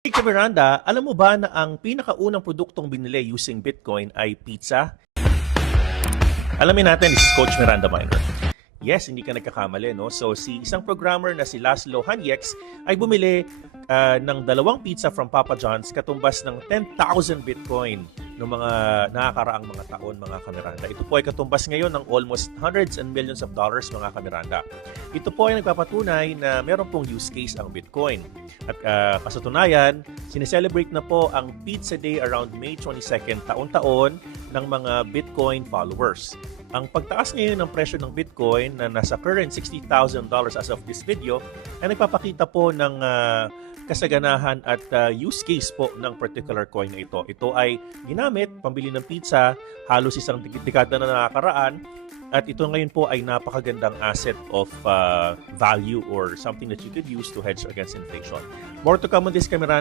Hey ka Miranda, alam mo ba na ang pinakaunang produktong binili using Bitcoin ay pizza? Alamin natin, this is Coach Miranda Minor. Yes, hindi ka nagkakamali, no? So, isang programmer na si Laszlo Hanyecz ay bumili ng 2 pizza from Papa John's katumbas ng 10,000 Bitcoin ng mga nakakaraang mga taon, mga kamiranda. Ito po ay katumbas ngayon ng almost hundreds and millions of dollars, mga kamiranda. Ito po ay nagpapatunay na meron pong use case ang Bitcoin. At kasatunayan, sineselebrate na po ang Pizza Day around May 22nd taon-taon ng mga Bitcoin followers. Ang pagtaas ngayon ng presyo ng Bitcoin na nasa current $60,000 as of this video ay nagpapakita po ng kasaganahan at use case po ng particular coin na ito. Ito ay ginamit pambili ng pizza halos isang dekada na nakakaraan at ito ngayon po ay napakagandang asset of value or something that you could use to hedge against inflation. More to come on this, Miranda.